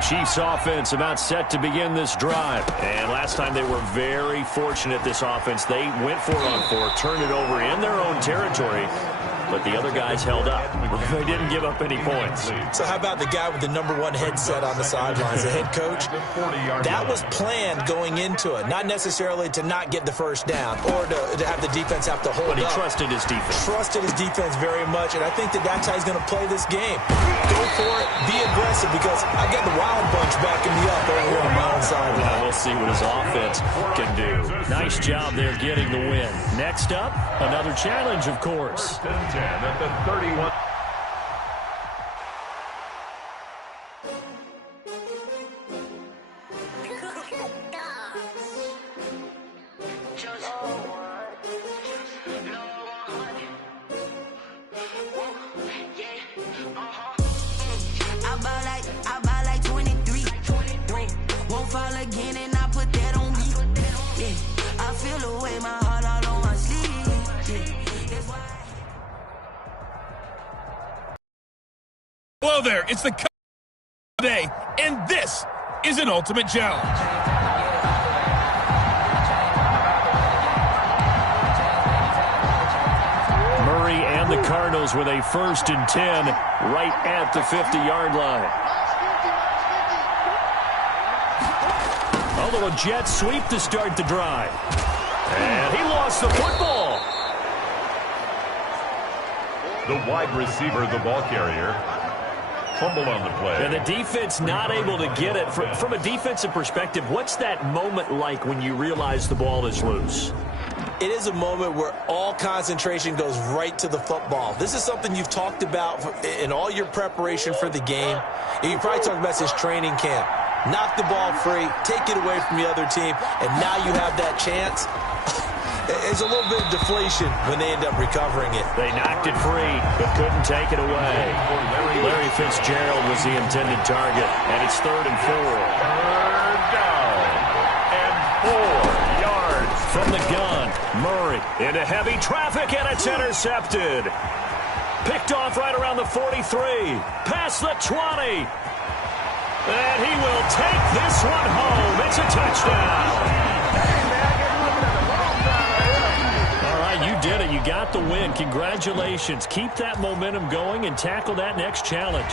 Chiefs offense about set to begin this drive. And last time they were very fortunate, this offense. They went for it on 4, turned it over in their own territory, but the other guys held up. They didn't give up any points. So how about the guy with the #1 headset on the sidelines, the head coach? That was planned going into it, not necessarily to not get the first down or to have the defense have to hold up. But he trusted his defense. Trusted his defense very much, and I think that's how he's going to play this game. Go for it, be aggressive, because I got the Wild Bunch backing me up over here on my own side. Well, we'll see what his offense can do. Nice job there getting the win. Next up, another challenge, of course. At the 31. I buy like 23. Won't fall again, and I put that on me. Yeah, I feel away my heart all on my sleeve. Yeah. Hello there, it's the day, and this is an ultimate challenge. Murray and the Cardinals with a 1st and 10 right at the 50-yard line. A little jet sweep to start the drive. And he lost the football. The wide receiver, the ball carrier, fumbled on the play. And the defense not able to get it. From a defensive perspective, what's that moment like when you realize the ball is loose? It is a moment where all concentration goes right to the football. This is something you've talked about in all your preparation for the game. And you probably talked about since training camp. Knock the ball free, take it away from the other team, and now you have that chance. It's a little bit of deflation when they end up recovering it. They knocked it free, but couldn't take it away. Larry Fitzgerald was the intended target, and it's 3rd and 4. Third down and 4 yards. From the gun, Murray into heavy traffic, and it's intercepted. Picked off right around the 43, past the 20. And he will take this one home. It's a touchdown. All right, you did it. You got the win. Congratulations. Keep that momentum going and tackle that next challenge.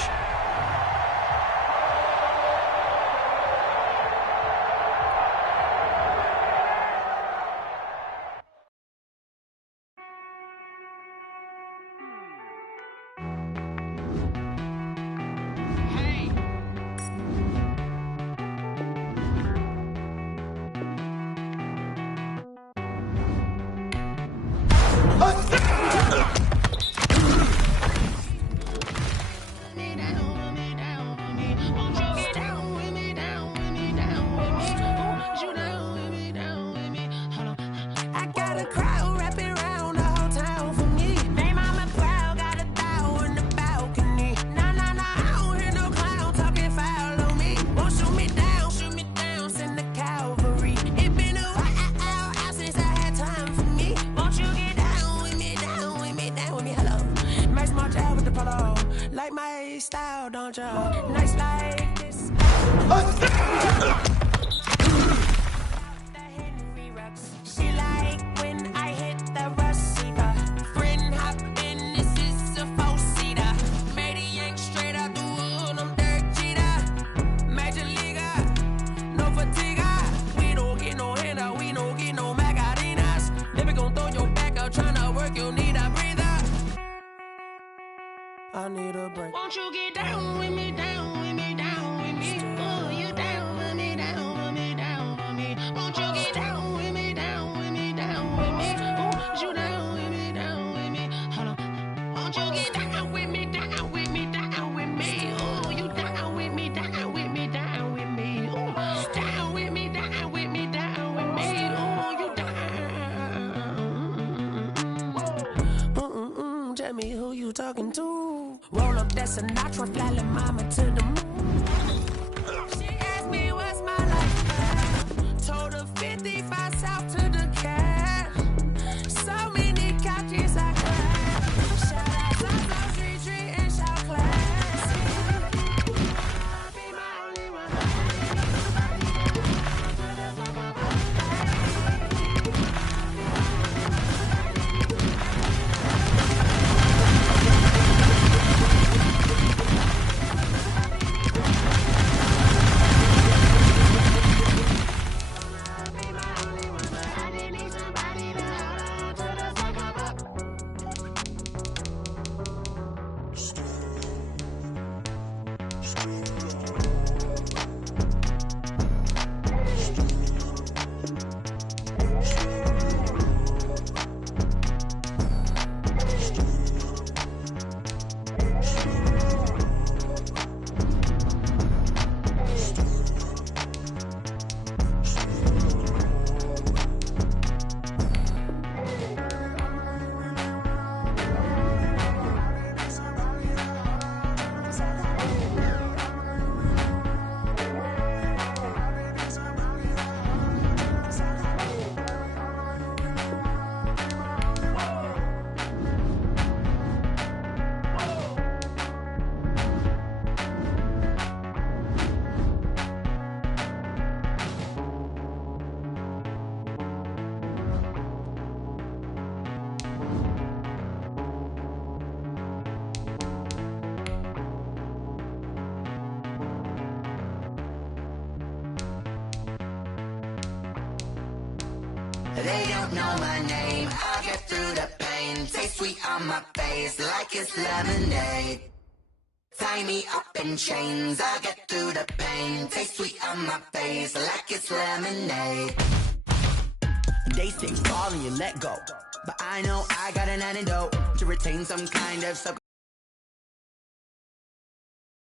I need a break. Won't you get down with me, down with me, down with me? Oh, you down with me, down with me, down with me. Won't you get down with me, down with me, down with me? Oh, you down with me, down with me. Hold on. Won't you get down with me, down with me, down with me? Oh, you down with me, down with me, down with me. Oh, down with me, down with me, down with me. Oh, you down. Tell me who you talking to. Roll up that Sinatra, fly like mama to the moon. She asked me what's my life. Told her 55 south to the cash. So many couches I cried. Shout out to South Street and shout class. Be my only one. They don't know my name. I'll get through the pain. Taste sweet on my face like it's lemonade. Tie me up in chains. I'll get through the pain. Taste sweet on my face like it's lemonade. They say fall and you let go, but I know I got an antidote to retain some kind of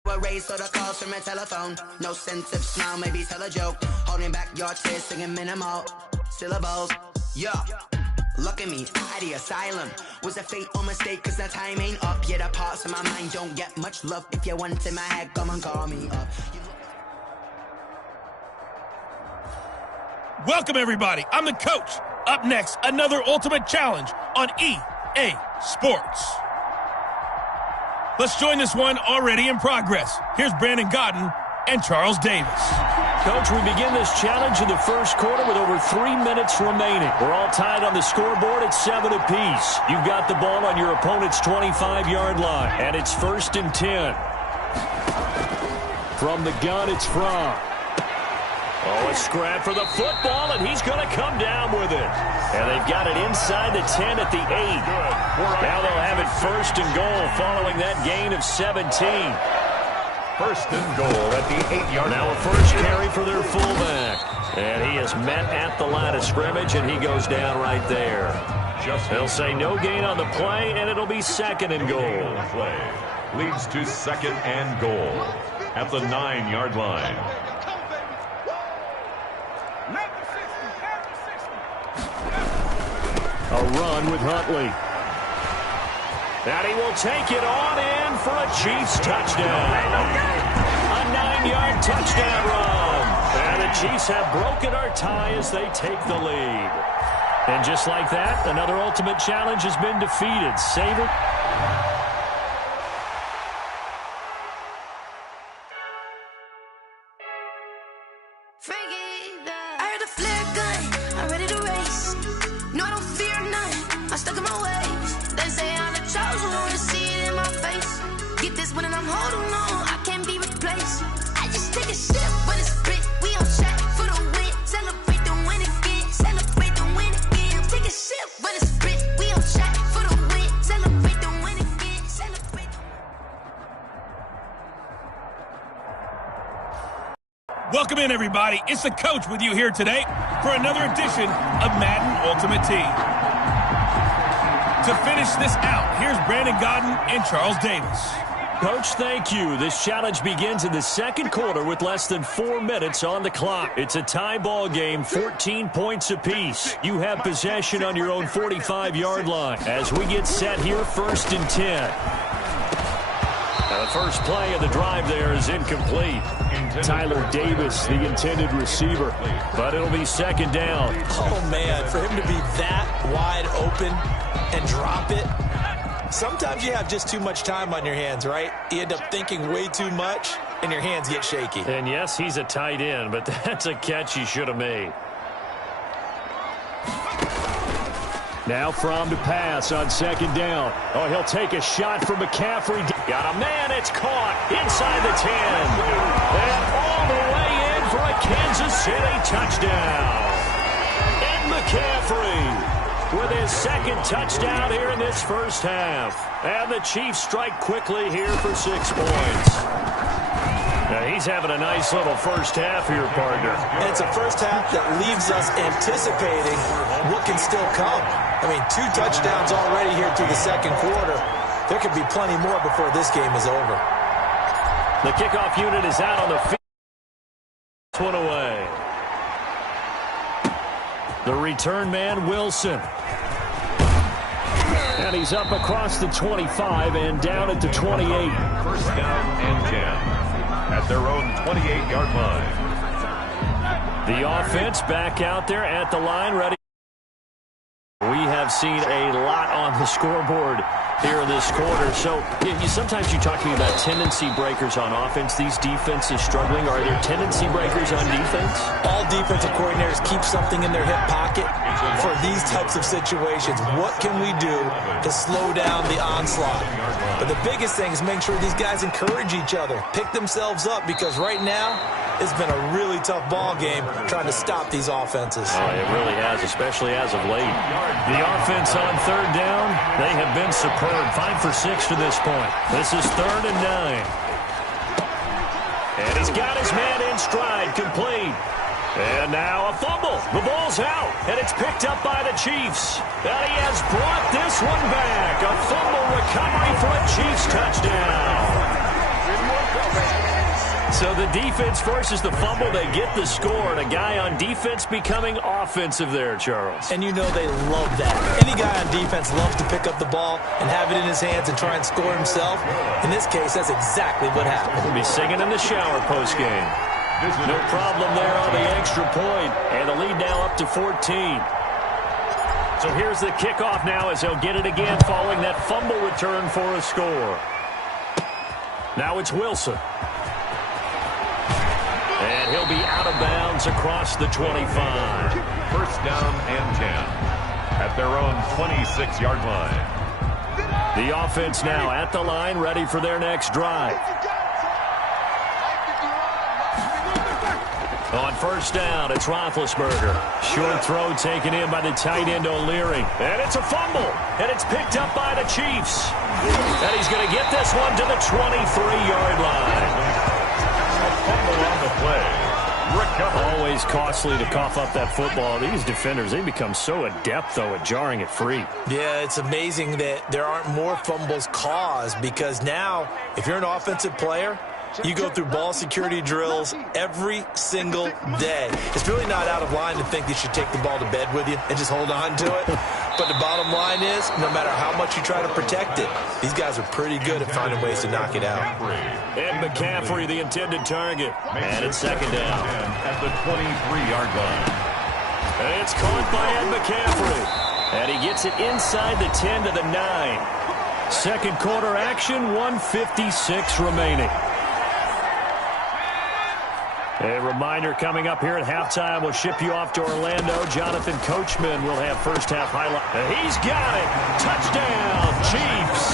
erase all the calls from a telephone. No sense of smile, maybe tell a joke. Holding back your tears, singing minimal syllables. Yeah, look at me, out the asylum. Was a fate or mistake, cause the time ain't up. Yet the parts of my mind don't get much love. If you want in my head, come and call me up. Welcome, everybody. I'm the coach. Up next, another Ultimate Challenge on EA Sports. Let's join this one already in progress. Here's Brandon Godden and Charles Davis. Coach, we begin this challenge in the first quarter with over 3 minutes remaining. We're all tied on the scoreboard at 7 apiece. You've got the ball on your opponent's 25-yard line, and it's 1st and 10. From the gun, it's Fromm. Oh, a scrap for the football, and he's going to come down with it. And they've got it inside the 10 at the 8. Now they'll have it 1st and goal following that gain of 17. 1st and goal at the 8-yard line. Now a first carry for their fullback. And he is met at the line of scrimmage, and he goes down right there. They'll say no gain on the play, and it'll be 2nd and goal. Play leads to 2nd and goal at the 9-yard line. A run with Huntley. And he will take it on in for a Chiefs touchdown. A 9-yard touchdown run. And the Chiefs have broken our tie as they take the lead. And just like that, another Ultimate Challenge has been defeated. Save it. Welcome in, everybody. It's the coach with you here today for another edition of Madden Ultimate Team. To finish this out, here's Brandon Godden and Charles Davis. Coach, thank you. This challenge begins in the second quarter with less than 4 minutes on the clock. It's a tie ball game, 14 points apiece. You have possession on your own 45-yard line. As we get set here, 1st and 10. The first play of the drive there is incomplete. Tyler Davis, the intended receiver, but it'll be 2nd down. Oh, man, for him to be that wide open and drop it. Sometimes you have just too much time on your hands, right? You end up thinking way too much, and your hands get shaky. And yes, he's a tight end, but that's a catch he should have made. Now Fromm to pass on 2nd down. Oh, he'll take a shot from McCaffrey. Got a man, it's caught inside the 10. And all the way in for a Kansas City touchdown. And McCaffrey with his 2nd touchdown here in this first half. And the Chiefs strike quickly here for 6 points. Now he's having a nice little first half here, partner. And it's a first half that leaves us anticipating what can still come. I mean, 2 touchdowns already here through the second quarter. There could be plenty more before this game is over. The kickoff unit is out on the field. This one away. The return man, Wilson. And he's up across the 25 and down at the 28. 1st down and 10 at their own 28-yard line. The offense back out there at the line, ready. We have seen a lot on the scoreboard here in this quarter. So sometimes you talk to me about tendency breakers on offense. These defenses struggling. Are there tendency breakers on defense? All defensive coordinators keep something in their hip pocket for these types of situations. What can we do to slow down the onslaught? But the biggest thing is make sure these guys encourage each other, pick themselves up, because right now it's been a really tough ball game trying to stop these offenses. Oh, it really has, especially as of late. The offense on third down, they have been superb. 5 for 6 to this point. This is 3rd and 9. And he's got his man in stride, complete. And now a fumble. The ball's out, and it's picked up by the Chiefs. And he has brought this one back. A fumble recovery for a Chiefs touchdown. So the defense forces the fumble. They get the score, and a guy on defense becoming offensive there, Charles. And you know they love that. Any guy on defense loves to pick up the ball and have it in his hands and try and score himself. In this case, that's exactly what happened. He'll be singing in the shower post-game. No problem there on the extra point, and the lead now up to 14. So here's the kickoff now as he'll get it again following that fumble return for a score. Now it's Wilson. And he'll be out of bounds across the 25. First down and 10 at their own 26-yard line. The offense now at the line, ready for their next drive. On first down, it's Roethlisberger. Short throw taken in by the tight end O'Leary. And it's a fumble. And it's picked up by the Chiefs. And he's going to get this one to the 23-yard line. Fumble on the play. Recovered. Always costly to cough up that football. These defenders, they become so adept, though, at jarring it free. Yeah, it's amazing that there aren't more fumbles caused because now, if you're an offensive player, you go through ball security drills every single day. It's really not out of line to think you should take the ball to bed with you and just hold on to it. But the bottom line is, no matter how much you try to protect it, these guys are pretty good at finding ways to knock it out. And McCaffrey, the intended target. And it's second down. At the 23-yard line. And it's caught by Ed McCaffrey. And he gets it inside the 10 to the 9. Second quarter action, 1:56 remaining. A reminder coming up here at halftime. We'll ship you off to Orlando. Jonathan Coachman will have first-half highlight. He's got it. Touchdown, Chiefs.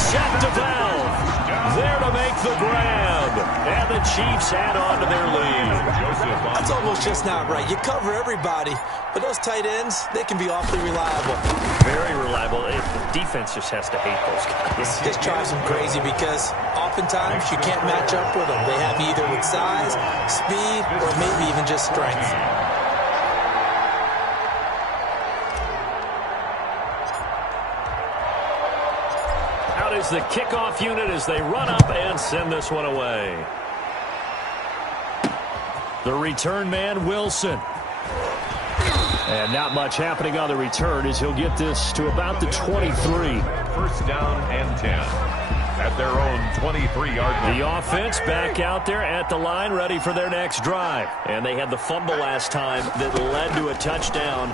Set to valve. There to make the grab. And the Chiefs add on to their lead. That's almost just not right. You cover everybody, but those tight ends, they can be awfully reliable. Very reliable. The defense just has to hate those guys. It just drives them crazy because oftentimes you can't match up with them. They have you either with size, speed, or maybe even just strength. Out is the kickoff unit as they run up and send this one away. The return man, Wilson. And not much happening on the return as he'll get this to about the 23. First down and 10 at their own 23-yard line. The offense back out there at the line, ready for their next drive. And they had the fumble last time that led to a touchdown.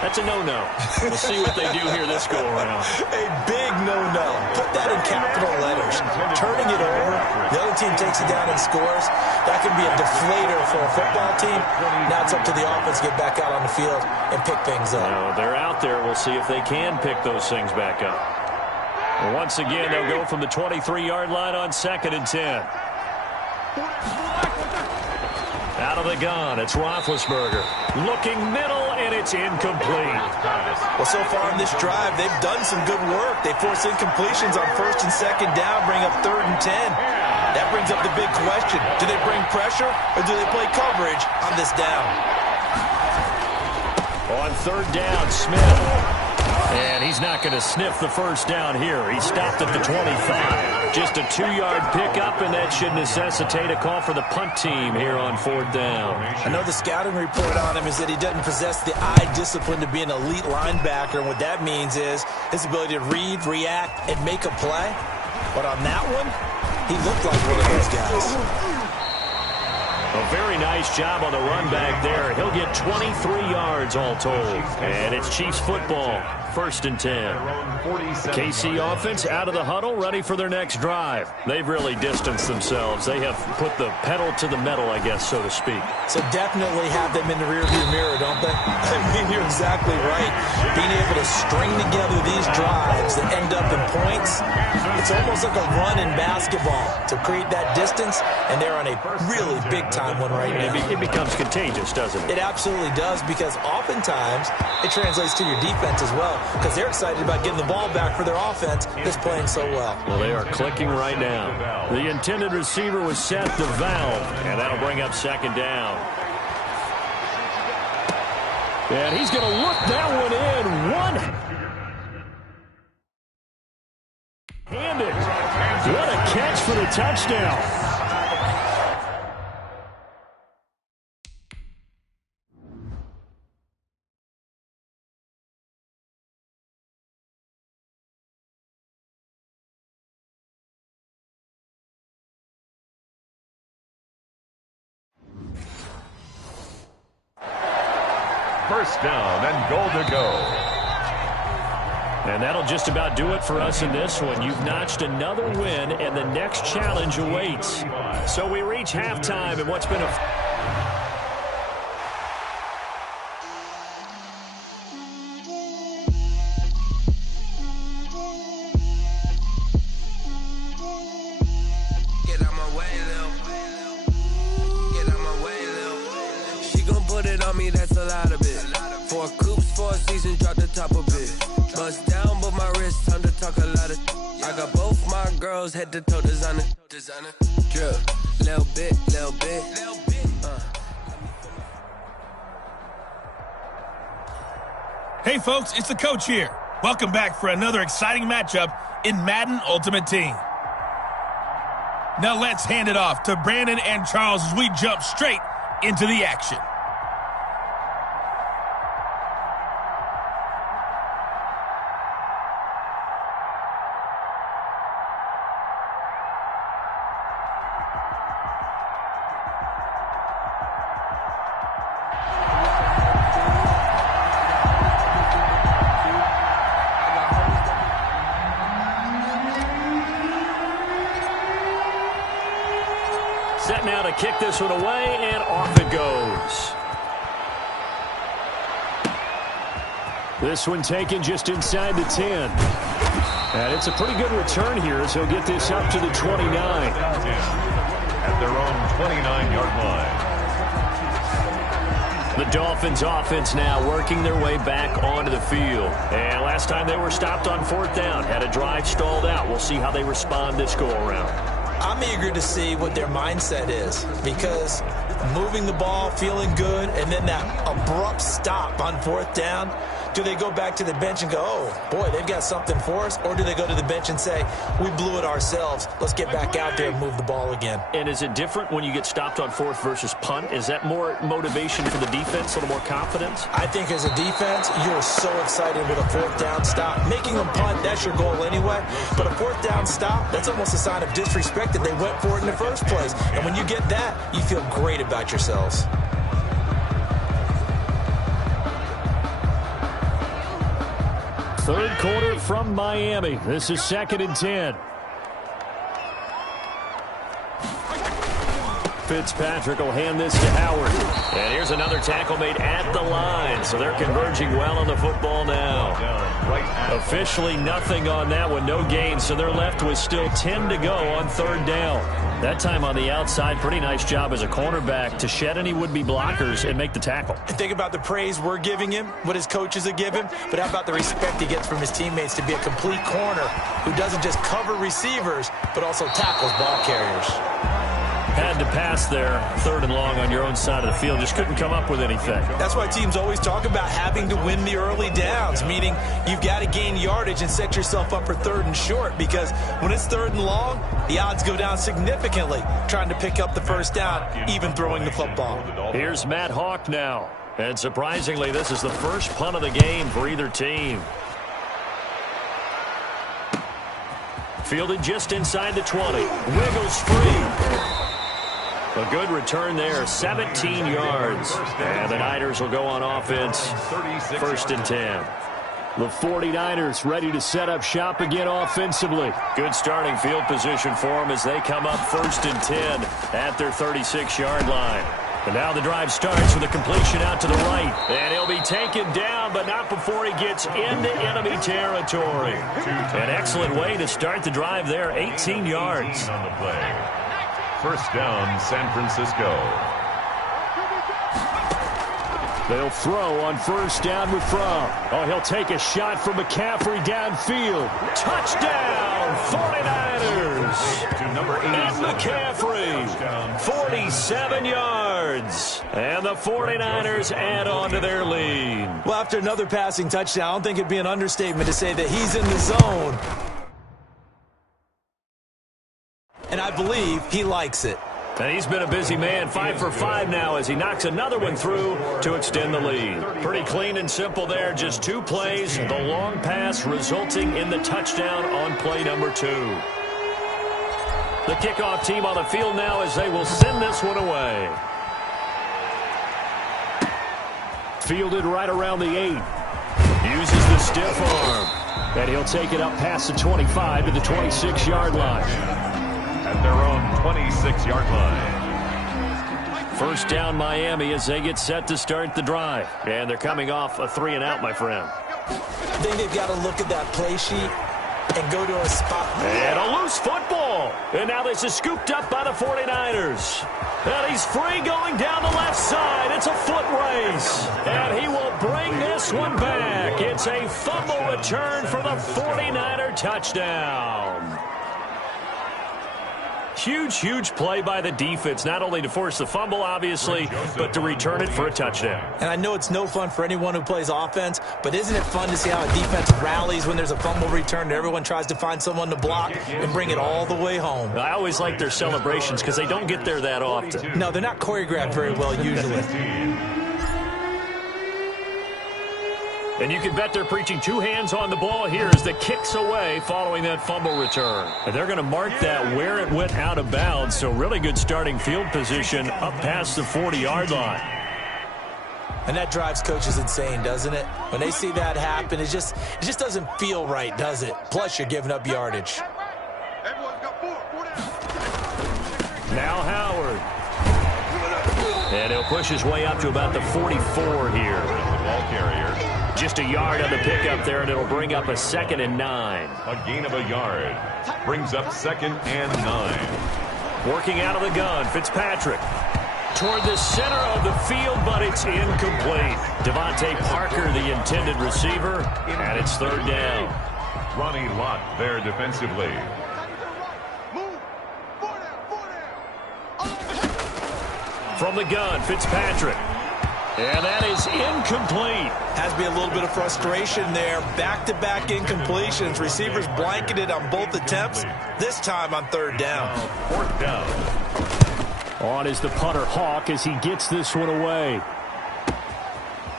That's a no-no. We'll see what they do here this go-around. A big no-no. Put that in capital letters. Turning it over, the other team takes it down and scores. That can be a deflator for a football team. Now it's up to the offense to get back out on the field and pick things up. No, they're out there. We'll see if they can pick those things back up. And once again, they'll go from the 23-yard line on 2nd and 10. Out of the gun, it's Roethlisberger. Looking middle, and it's incomplete. Well, so far in this drive, they've done some good work. They force incompletions on 1st and 2nd down, bring up 3rd and 10. That brings up the big question. Do they bring pressure, or do they play coverage on this down? On 3rd down, Smith. And he's not going to sniff the first down here. He stopped at the 25. Just a 2-yard pickup, and that should necessitate a call for the punt team here on 4th down. I know the scouting report on him is that he doesn't possess the eye discipline to be an elite linebacker. And what that means is his ability to read, react, and make a play. But on that one, he looked like one of those guys. A very nice job on the run back there. He'll get 23 yards all told. And it's Chiefs football. 1st and 10. KC offense out of the huddle, ready for their next drive. They've really distanced themselves. They have put the pedal to the metal, I guess, so to speak. So definitely have them in the rearview mirror, don't they? I mean, you're exactly right. Being able to string together these drives that end up in points, it's almost like a run in basketball to create that distance, and they're on a really big-time one right now. It becomes contagious, doesn't it? It absolutely does, because oftentimes it translates to your defense as well, because they're excited about getting the ball back for their offense that's playing so well. Well, they are clicking right now. The intended receiver was set to valve, and that'll bring up 2nd down. And he's going to look that one in. One-handed. What a catch for the touchdown. First down and goal to go. And that'll just about do it for us in this one. You've notched another win, and the next challenge awaits. So we reach halftime in what's been a... Get out my way, Lil. Get out my way, Lil. She gon' put it on me, that's a lot of it. 4 coops, 4 seasons, drop the top of it. Bust down, but my wrist, time to talk a lot of. I got both my girls head to toe designer. Drip, little bit, little bit. Hey, folks, it's the coach here. Welcome back for another exciting matchup in Madden Ultimate Team. Now let's hand it off to Brandon and Charles as we jump straight into the action. Set now to kick this one away, and off it goes. This one taken just inside the 10. And it's a pretty good return here as he'll get this up to the 29. At their own 29-yard line. The Dolphins offense now working their way back onto the field. And last time they were stopped on 4th down, had a drive stalled out. We'll see how they respond this go-around. I'm eager to see what their mindset is, because moving the ball, feeling good, and then that abrupt stop on 4th down, do they go back to the bench and go, oh, boy, they've got something for us? Or do they go to the bench and say, we blew it ourselves, let's get back out there and move the ball again? And is it different when you get stopped on 4th versus punt? Is that more motivation for the defense, a little more confidence? I think as a defense, you're so excited with a 4th down stop. Making them punt, that's your goal anyway. But a 4th down stop, that's almost a sign of disrespect that they went for it in the first place. And when you get that, you feel great about yourselves. Third quarter from Miami. This is 2nd and 10. Fitzpatrick will hand this to Howard. And here's another tackle made at the line. So they're converging well on the football now. Officially nothing on that one. No gain. So they're left with still 10 to go on 3rd down. That time on the outside, pretty nice job as a cornerback to shed any would-be blockers and make the tackle. And think about the praise we're giving him, what his coaches are giving, but how about the respect he gets from his teammates to be a complete corner who doesn't just cover receivers, but also tackles ball carriers. Had to pass there, 3rd and long on your own side of the field. Just couldn't come up with anything. That's why teams always talk about having to win the early downs, meaning you've got to gain yardage and set yourself up for 3rd and short, because when it's 3rd and long, the odds go down significantly trying to pick up the 1st down, even throwing the football. Here's Matt Hawk now. And surprisingly, this is the first punt of the game for either team. Fielded just inside the 20. Wiggles free. A good return there, 17 yards. And the Niners will go on offense, 1st and 10. The 49ers ready to set up shop again offensively. Good starting field position for them as they come up 1st and 10 at their 36-yard line. And now the drive starts with a completion out to the right. And he'll be taken down, but not before he gets into enemy territory. An excellent way to start the drive there, 18 yards. On the play. First down, San Francisco. They'll throw on first down with Fromm. Oh, he'll take a shot from McCaffrey downfield. Touchdown, 49ers. To number 8. And McCaffrey, 47 yards. And the 49ers add on to their lead. Well, after another passing touchdown, I don't think it'd be an understatement to say that he's in the zone. And I believe he likes it. And he's been a busy man, 5 for 5 now as he knocks another one through to extend the lead. Pretty clean and simple there, just 2 plays. The long pass resulting in the touchdown on play number 2. The kickoff team on the field now as they will send this one away. Fielded right around the 8. Uses the stiff arm. And he'll take it up past the 25 to the 26-yard line. At their own 26-yard line. First down Miami as they get set to start the drive. And they're coming off a 3-and-out, my friend. I think they've got to look at that play sheet and go to a spot. And a loose football. And now this is scooped up by the 49ers. And he's free going down the left side. It's a foot race. And he will bring this one back. It's a fumble return for the 49er touchdown. Huge play by the defense, not only to force the fumble, obviously, but to return it for a touchdown. And I know it's no fun for anyone who plays offense, but isn't it fun to see how a defense rallies when there's a fumble return and everyone tries to find someone to block and bring it all the way home? I always like their celebrations because they don't get there that often. No, they're not choreographed very well usually. And you can bet they're preaching 2 hands on the ball here as the kick's away following that fumble return. And they're going to mark that where it went out of bounds. So really good starting field position up past the 40-yard line. And that drives coaches insane, doesn't it? When they see that happen, it just doesn't feel right, does it? Plus, you're giving up yardage. Now Howard. And he'll push his way up to about the 44 here. Ball carrier. Just a yard on the pickup there, and it'll bring up a 2nd and 9. A gain of a yard. Brings up 2nd and 9. Working out of the gun, Fitzpatrick. Toward the center of the field, but it's incomplete. Devontae Parker, the intended receiver, and it's 3rd down. Ronnie Lott there defensively. From the gun, Fitzpatrick. And that is incomplete. Has to be a little bit of frustration there. Back-to-back incompletions. Receivers blanketed on both attempts. This time on 3rd down. 4th down. On is the punter Hawk as he gets this one away.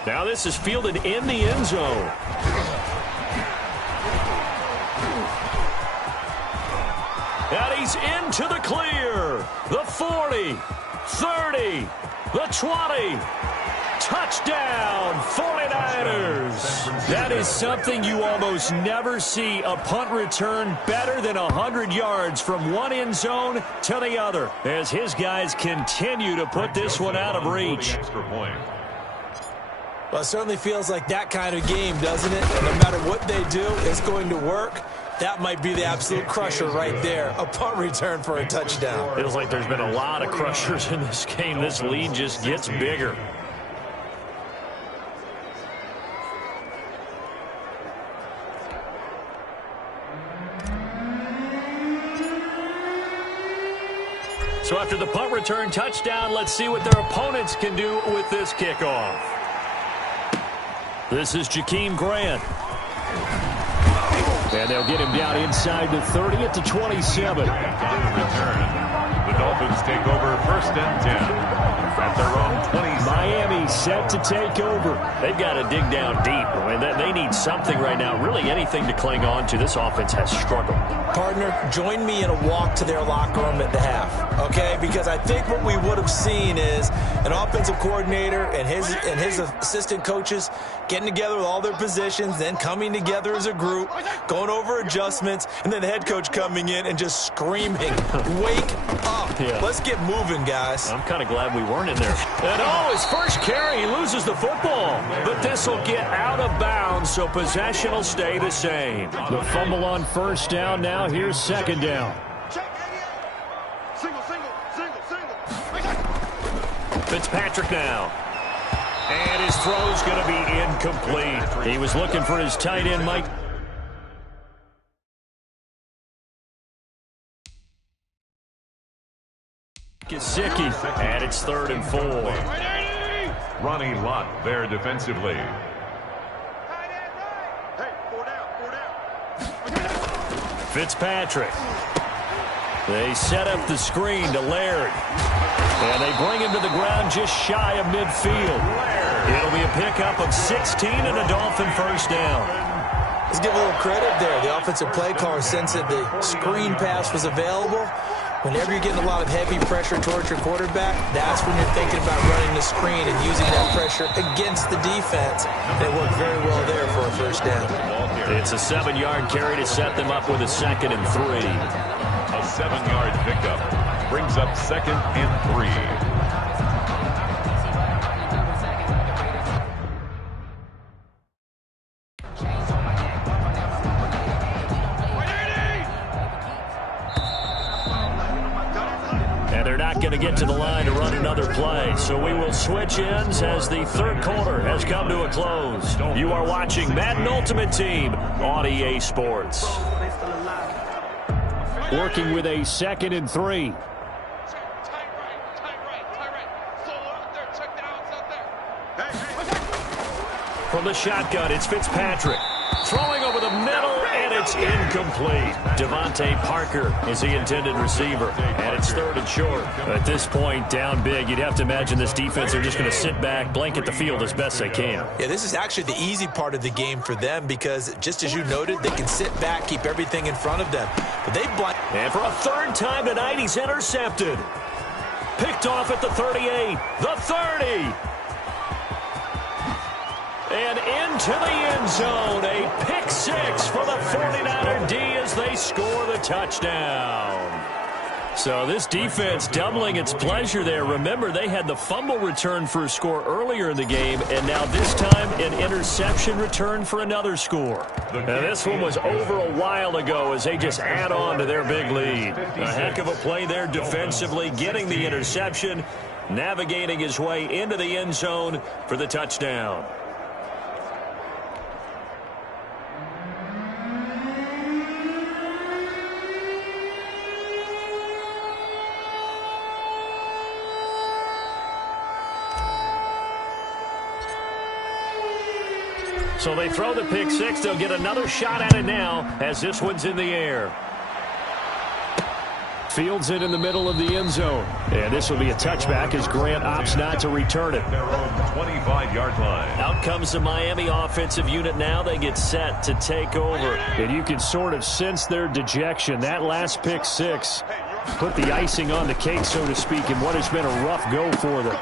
Now this is fielded in the end zone. And he's into the clear. The 40, 30, the 20. Touchdown, 49ers. That is something you almost never see. A punt return better than 100 yards from one end zone to the other as his guys continue to put this one out of reach. Well, it certainly feels like that kind of game, doesn't it? No matter what they do, it's going to work. That might be the absolute crusher right there. A punt return for a touchdown. Feels like there's been a lot of crushers in this game. This lead just gets bigger. So after the punt return touchdown, let's see what their opponents can do with this kickoff. This is Jakeem Grant. And they'll get him down inside the 30 at the 27. Return. The Dolphins take over 1st and 10 at their own 20. Miami set to take over. They've got to dig down deep. I mean, they need something right now, really anything to cling on to. This offense has struggled. Partner, join me in a walk to their locker room at the half, okay? Because I think what we would have seen is An offensive coordinator and his assistant coaches getting together with all their positions, then coming together as a group, going over adjustments, and then the head coach coming in and just screaming, "Wake up. Let's get moving, guys." I'm kind of glad we weren't in there. And his first carry, he loses the football. But this will get out of bounds, so possession will stay the same. The fumble on first down. Now here's second down. Fitzpatrick now. And his throw's going to be incomplete. He was looking for his tight end, Mike. Gesicki, and it's 3rd and 4. Ronnie Lott there defensively. Fitzpatrick. They set up the screen to Laird. And they bring him to the ground just shy of midfield. It'll be a pickup of 16 and a Dolphin first down. Let's give a little credit there. The offensive play caller sensed that the screen pass was available. Whenever you're getting a lot of heavy pressure towards your quarterback, that's when you're thinking about running the screen and using that pressure against the defense. They worked very well there for a first down. It's a 7-yard carry to set them up with a 2nd and 3. A 7-yard pickup brings up 2nd and 3. Going to get to the line to run another play. So we will switch ends as the 3rd quarter has come to a close. You are watching Madden Ultimate Team on EA Sports. Working with a 2nd and 3. From the shotgun, it's Fitzpatrick. Throwing over the middle, and it's incomplete. Devontae Parker is the intended receiver, and it's 3rd and short. At this point, down big, you'd have to imagine this defense are just going to sit back, blanket the field as best they can. Yeah, this is actually the easy part of the game for them because, just as you noted, they can sit back, keep everything in front of them. But they and for a 3rd time tonight, he's intercepted. Picked off at the 38, the 30. And into the end zone, a pick 6 for the 49er D as they score the touchdown. So this defense doubling its pleasure there. Remember, they had the fumble return for a score earlier in the game, and now this time an interception return for another score. And this one was over a while ago as they just add on to their big lead. A heck of a play there defensively, getting the interception, navigating his way into the end zone for the touchdown. So they throw the pick 6. They'll get another shot at it now as this one's in the air. Fields it in the middle of the end zone. And this will be a touchback as Grant opts not to return it. Their own 25-yard line. Out comes the Miami offensive unit now. They get set to take over. And you can sort of sense their dejection. That last pick 6 put the icing on the cake, so to speak, in what has been a rough go for them.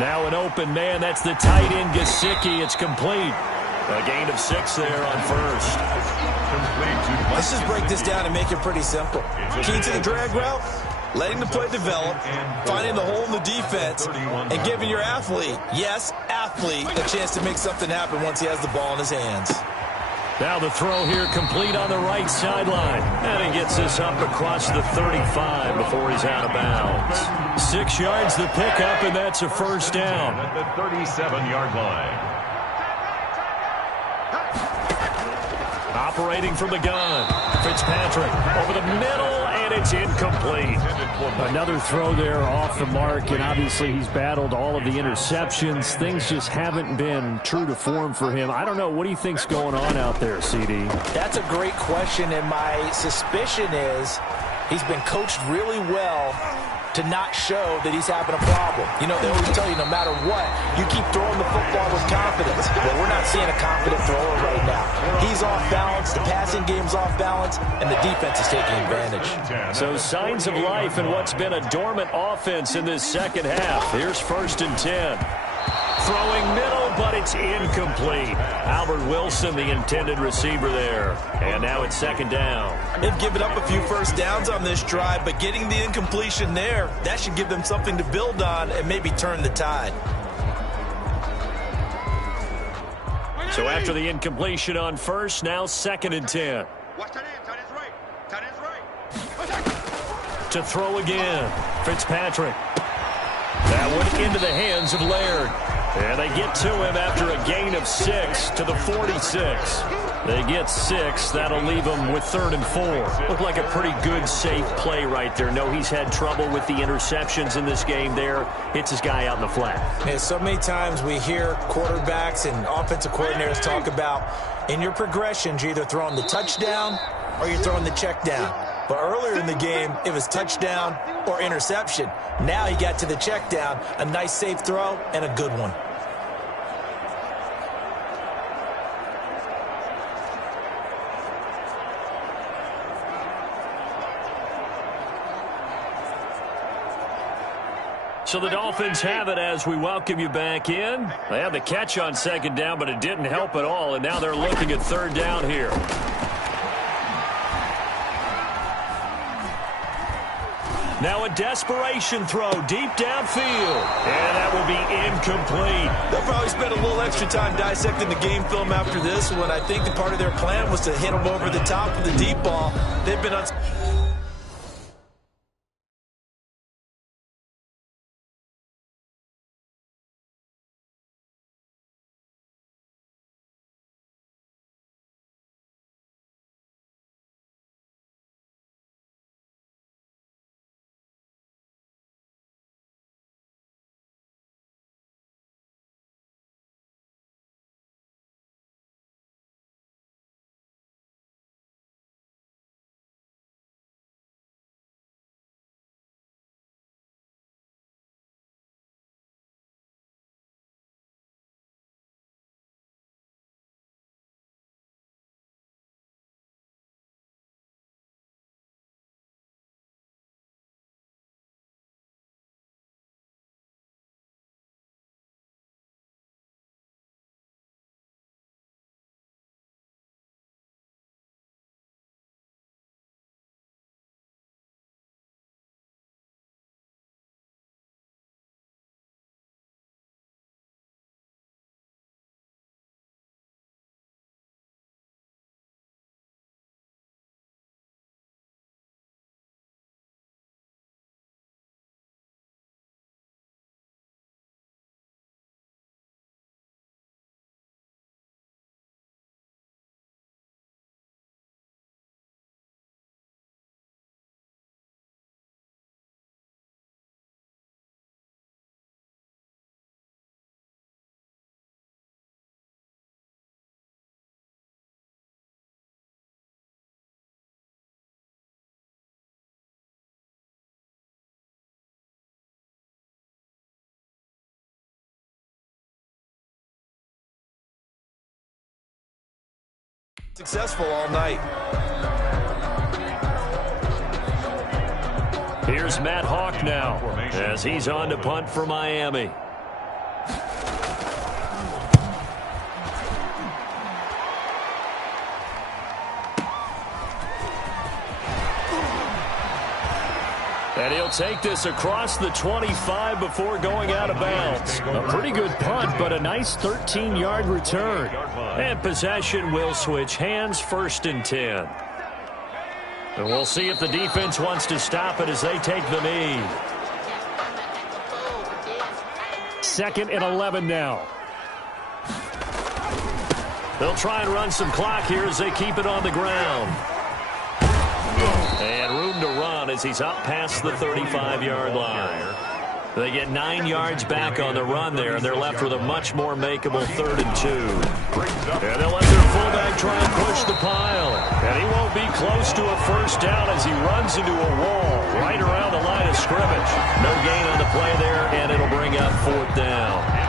Now an open man. That's the tight end, Gesicki. It's complete. A gain of 6 there on first. Let's just break this down and make it pretty simple. Key to the drag route, letting the play develop, finding the hole in the defense, and giving your athlete, yes, athlete, a chance to make something happen once he has the ball in his hands. Now the throw here complete on the right sideline. And he gets this up across the 35 before he's out of bounds. 6 yards the pickup, and that's a first down. At the 37-yard line. Operating from the gun, Fitzpatrick over the middle, and it's incomplete. Another throw there off the mark, and obviously he's battled all of the interceptions. Things just haven't been true to form for him. I don't know. What do you think's going on out there, CD? That's a great question, and my suspicion is he's been coached really well to not show that he's having a problem. You know, they always tell you no matter what, you keep throwing the football with confidence. But we're not seeing a confident thrower right now. He's off balance, the passing game's off balance, and the defense is taking advantage. So signs of life in what's been a dormant offense in this second half. Here's 1st and 10. Throwing middle, but it's incomplete. Albert Wilson, the intended receiver there. And now it's 2nd down. They've given up a few first downs on this drive, but getting the incompletion there, that should give them something to build on and maybe turn the tide. So after the incompletion on 1st, now 2nd and 10. Watch tight end. Tight end's right. Tight end's right. To throw again, Fitzpatrick. That one into the hands of Laird. And they get to him after a gain of 6 to the 46. They get 6. That'll leave them with 3rd and 4. Looked like a pretty good, safe play right there. No, he's had trouble with the interceptions in this game there. Hits his guy out in the flat. Yeah, so many times we hear quarterbacks and offensive coordinators talk about in your progressions, you're either throwing the touchdown or you're throwing the check down. But earlier in the game, it was touchdown or interception. Now he got to the check down, a nice safe throw, and a good one. So the Dolphins have it as we welcome you back in. They had the catch on 2nd down, but it didn't help at all, and now they're looking at 3rd down here. Now a desperation throw deep downfield. And that will be incomplete. They'll probably spend a little extra time dissecting the game film after this one. I think the part of their plan was to hit them over the top of the deep ball. They've been successful all night. Here's Matt Hawk now as he's on to punt for Miami. And he'll take this across the 25 before going out of bounds. A pretty good punt, but a nice 13-yard return. And possession will switch hands, 1st and 10. And we'll see if the defense wants to stop it as they take the knee. 2nd and 11 now. They'll try and run some clock here as they keep it on the ground. And room to run as he's up past the 35-yard line. They get 9 yards back on the run there, and they're left with a much more makeable 3rd and 2. And they'll let their fullback try and push the pile. And he won't be close to a first down as he runs into a wall right around the line of scrimmage. No gain on the play there, and it'll bring up 4th down.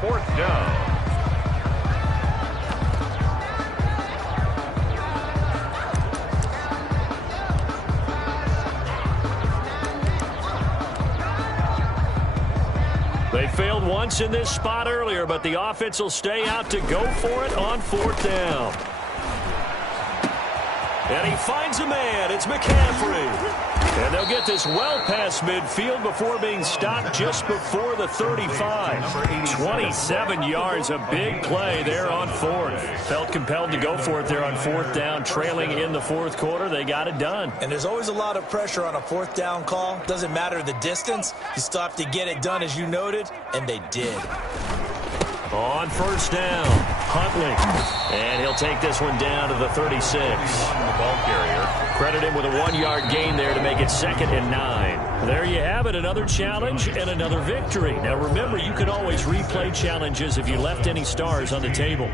Fourth down. They failed once in this spot earlier, but the offense will stay out to go for it on 4th down. And he finds a man. It's McCaffrey. And they'll get this well past midfield before being stopped just before the 35. 27 yards, a big play there on 4th. Felt compelled to go for it there on 4th down, trailing in the 4th quarter. They got it done. And there's always a lot of pressure on a 4th down call. Doesn't matter the distance. You still have to get it done, as you noted, and they did. On 1st down, Huntley. And he'll take this one down to the 36. The ball carrier. Credit him with a 1-yard gain there to make it 2nd and 9. There you have it, another challenge and another victory. Now remember, you can always replay challenges if you left any stars on the table.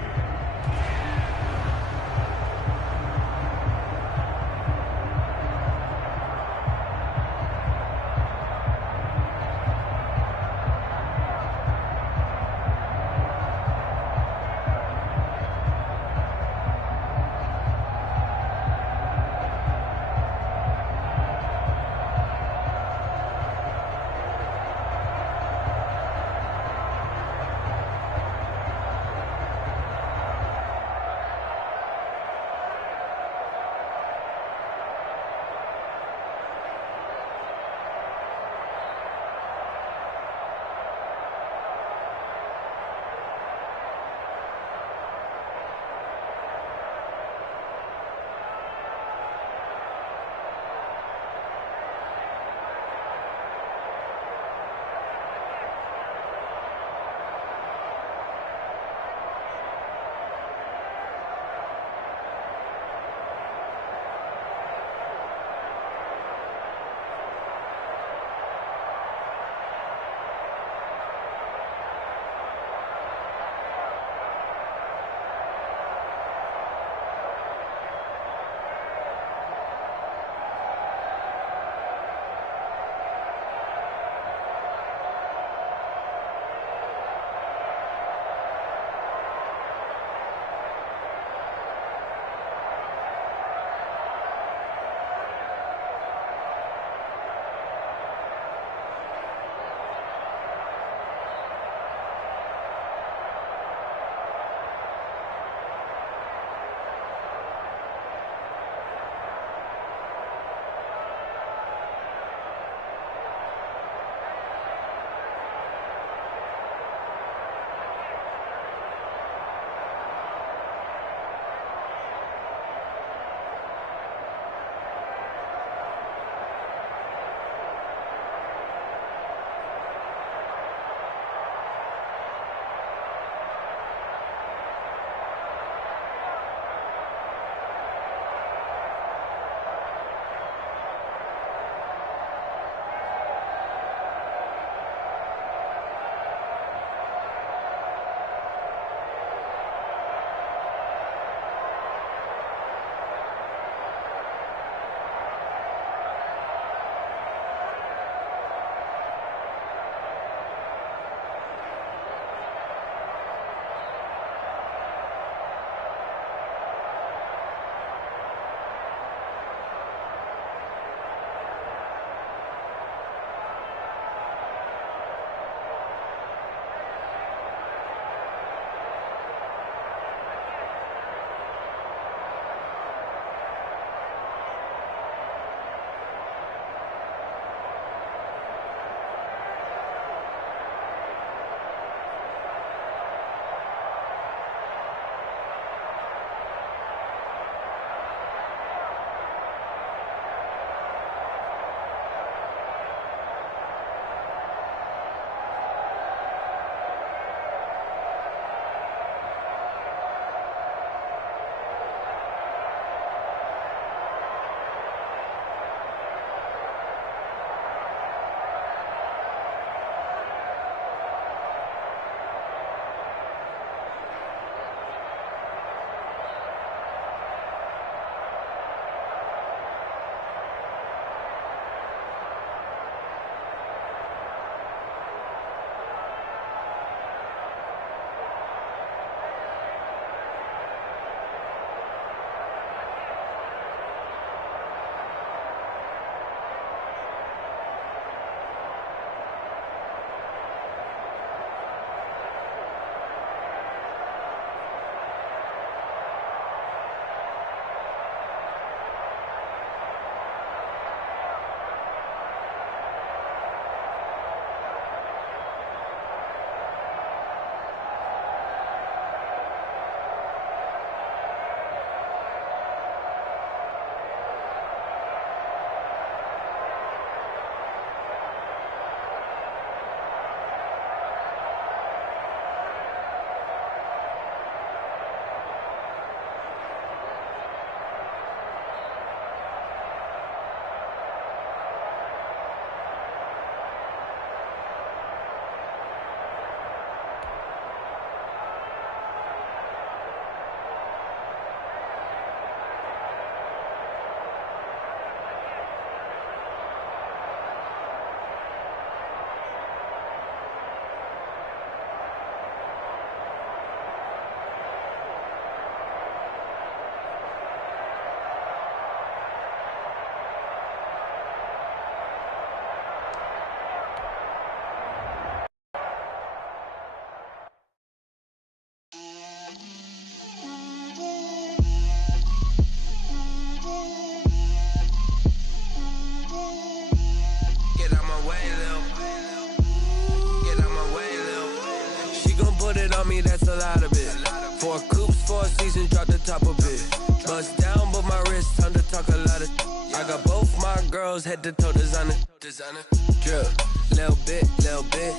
me, that's a lot of it. 4 coops, 4 seasons, drop the top of it. Bust down, but my wrist, time to talk a lot of. I got both my girls head to toe designer. Drip, little bit, little bit.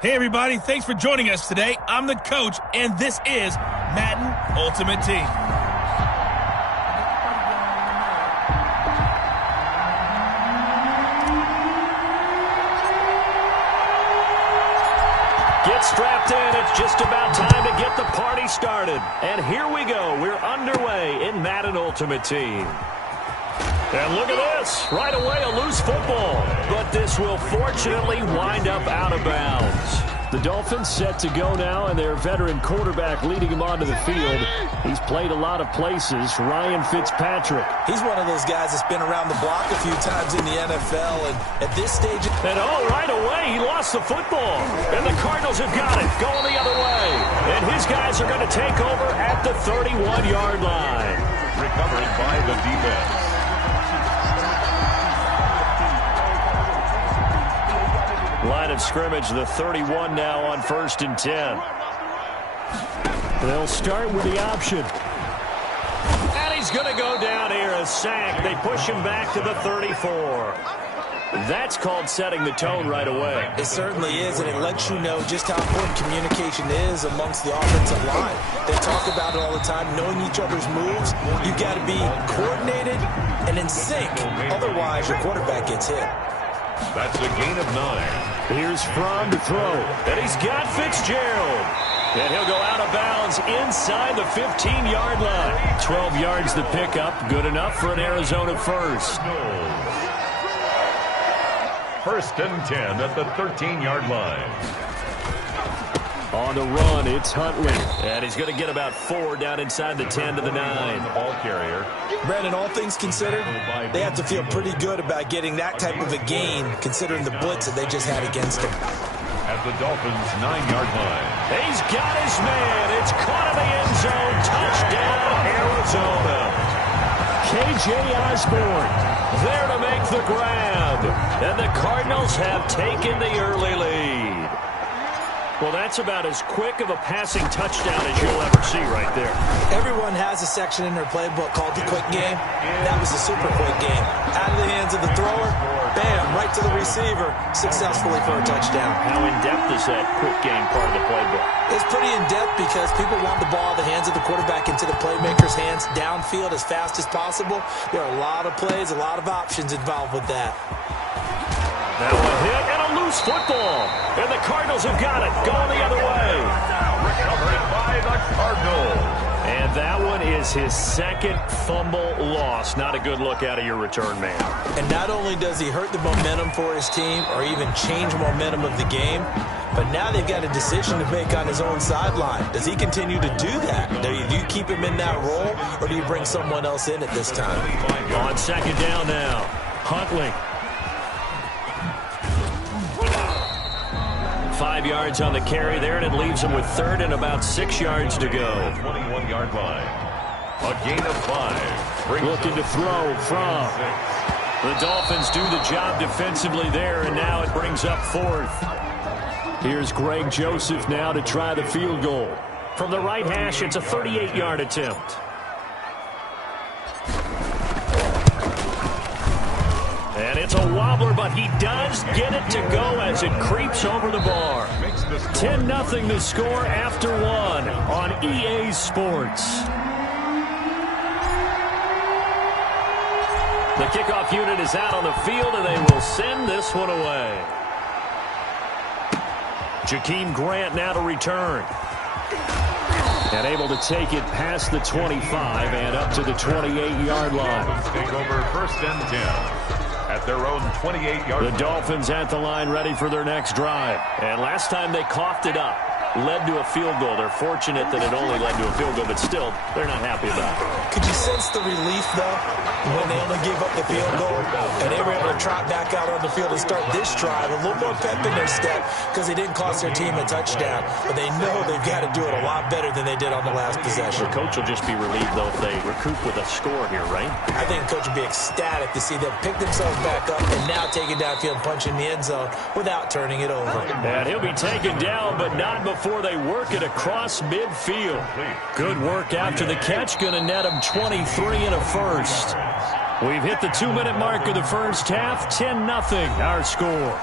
Hey, everybody. Thanks for joining us today. I'm the coach, and this is Madden Ultimate Team. Get strapped in. It's just about time to get the party started. And here we go. We're underway in Madden Ultimate Team. And look at this. Right away, a loose football. But this will fortunately wind up out of bounds. The Dolphins set to go now, and their veteran quarterback leading him onto the field. He's played a lot of places. Ryan Fitzpatrick. He's one of those guys that's been around the block a few times in the NFL, and at this stage... And right away, he lost the football. And the Cardinals have got it, going the other way. And his guys are going to take over at the 31-yard line. Recovered by the defense. Line of scrimmage, the 31 now on 1st and 10. They'll start with the option. And he's going to go down here, a sack. They push him back to the 34. That's called setting the tone right away. It certainly is, and it lets you know just how important communication is amongst the offensive line. They talk about it all the time, knowing each other's moves. You've got to be coordinated and in sync. Otherwise, your quarterback gets hit. That's a gain of 9. Here's Fromm to throw. And he's got Fitzgerald. And he'll go out of bounds inside the 15-yard line. 12 yards the pickup. Good enough for an Arizona first. 1st and 10 at the 13-yard line. On the run, it's Huntley. And he's going to get about 4 down inside the 10 to the 9. The ball carrier. Brandon, all things considered, they have to feel pretty good about getting that type of a gain, considering the blitz that they just had against them. At the Dolphins' 9-yard line. He's got his man. It's caught in the end zone. Touchdown, Arizona. K.J. Osborne there to make the grab. And the Cardinals have taken the early lead. Well, that's about as quick of a passing touchdown as you'll ever see right there. Everyone has a section in their playbook called the quick game. That was a super quick game. Out of the hands of the thrower, bam, right to the receiver, successfully for a touchdown. How in-depth is that quick game part of the playbook? It's pretty in-depth because people want the ball out of the hands of the quarterback into the playmaker's hands downfield as fast as possible. There are a lot of plays, a lot of options involved with that. Now a hit and a loose football. And the Cardinals have got it. Going the other way. Recovered by the Cardinals. And that one is his second fumble loss. Not a good look out of your return man. And not only does he hurt the momentum for his team or even change momentum of the game, but now they've got a decision to make on his own sideline. Does he continue to do that? Do you keep him in that role, or do you bring someone else in at this time? On 2nd down now, Huntley. 5 yards on the carry there, and it leaves him with 3rd and about 6 yards to go. 21-yard line. A gain of 5. Looking to throw from. The Dolphins do the job defensively there, and now it brings up 4th. Here's Greg Joseph now to try the field goal. From the right hash, it's a 38-yard attempt. And it's a wobbler, but he does get it to go as it creeps over the bar. 10-0 the score after 1 on EA Sports. The kickoff unit is out on the field, and they will send this one away. Jakeem Grant now to return. And able to take it past the 25 and up to the 28-yard line. Take over 1st and 10. At their own 28-yard line. The Dolphins at the line ready for their next drive. And last time they coughed it up. led to a field goal. They're fortunate that it only led to a field goal, but still, they're not happy about it. Could you sense the relief, though, when they only gave up the field goal and they were able to trot back out on the field and start this drive? A little more pep in their step because they didn't cost their team a touchdown, but they know they've got to do it a lot better than they did on the last possession. The coach will just be relieved, though, if they recoup with a score here, right? I think the coach would be ecstatic to see them pick themselves back up and now take it downfield and punch in the end zone without turning it over. And he'll be taken down, but not before they work it across midfield. Good work after the catch. Going to net him 23 and a first. We've hit the 2-minute mark of the first half. 10-0 our score.